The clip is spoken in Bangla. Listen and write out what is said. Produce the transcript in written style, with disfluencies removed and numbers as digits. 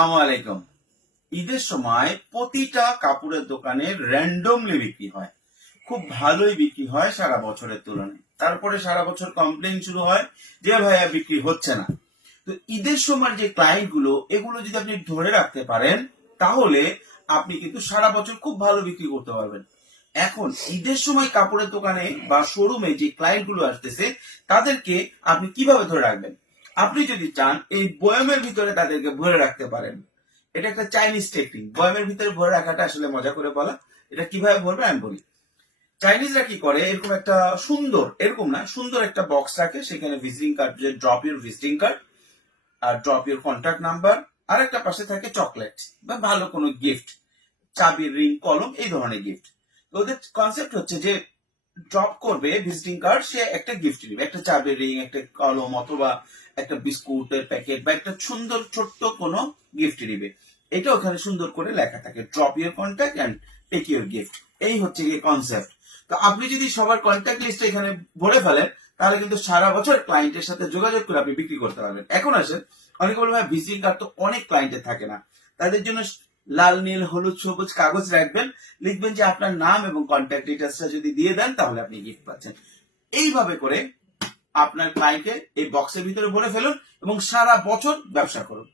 আসসালামু আলাইকুম। ঈদের সময় প্রতিটা কাপড়ের দোকানে র্যান্ডমলি বিক্রি হয়, খুব ভালোই বিক্রি হয় সারা বছরের তুলনায়। তারপরে সারা বছর কমপ্লেইন শুরু হয় যে ভাইয়া বিক্রি হচ্ছে না। তো ঈদের সময় যে ক্লায়েন্ট গুলো এগুলো যদি আপনি ধরে রাখতে পারেন, তাহলে আপনি কিন্তু সারা বছর খুব ভালো বিক্রি করতে পারবেন। এখন ঈদের সময় কাপড়ের দোকানে বা শোরুমে যে ক্লায়েন্ট গুলো আসতেছে, তাদেরকে আপনি কিভাবে ধরে রাখবেন? আপনি যদি চান এই বয়ামের ভিতরে তাদেরকে ভরে রাখতে পারেন। এটা একটা চাইনিজ টেকনিক। বয়ামের ভিতরে ভরে রাখাটা আসলে মজা করে বলা। এটা কিভাবে ভরবে আমি বলি। চাইনিজরা কি করে, এরকম একটা সুন্দর, এরকম না, সুন্দর একটা বক্স রাখে, সেখানে ভিজিটিং কার্ড, যে ড্রপ ইউর ভিজিটিং কার্ড আর ড্রপ ইউর কন্ট্যাক্ট নাম্বার, আর একটা পাশে থাকে চকলেট বা ভালো কোনো গিফট, চাবি, রিং, কলম, এই ধরনের গিফট। তো ওদের কনসেপ্ট হচ্ছে যে ড্রপ করবে ভিজিটিং কার্ড, সে একটা গিফট দিবে, একটা চাবি, রিং, একটা কলম, অথবা একটা বিস্কুটের প্যাকেট বা একটা সুন্দর ছোট্ট কোনো গিফট দিবে। এটা ওখানে সুন্দর করে লেখা থাকে, drop your contact and take your gift. এই হচ্ছে গিয়ে কনসেপ্ট। তো আপনি যদি সবার কন্ট্যাক্ট লিস্ট এখানে ভরে ফেলেন, তাহলে কিন্তু সারা বছর ক্লায়েন্টের সাথে যোগাযোগ করে আপনি বিক্রি করতে পারবেন। এখন আসেন, অনেকে বলবে ভাই ভিজিটিং কার্ড তো অনেক ক্লায়েন্টের থাকে না, তাদের জন্য লাল, নীল, হলুদ, সবুজ কাগজ রাখবেন, লিখবেন যে আপনার নাম এবং কন্ট্যাক্ট ডিটেলসটা যদি দিয়ে দেন তাহলে আপনি গিফট পাচ্ছেন। এইভাবে করে আপনার ক্লায়েন্টকে এই বক্সের ভিতরে ভরে ফেলুন এবং সারা বছর ব্যবসা করুন।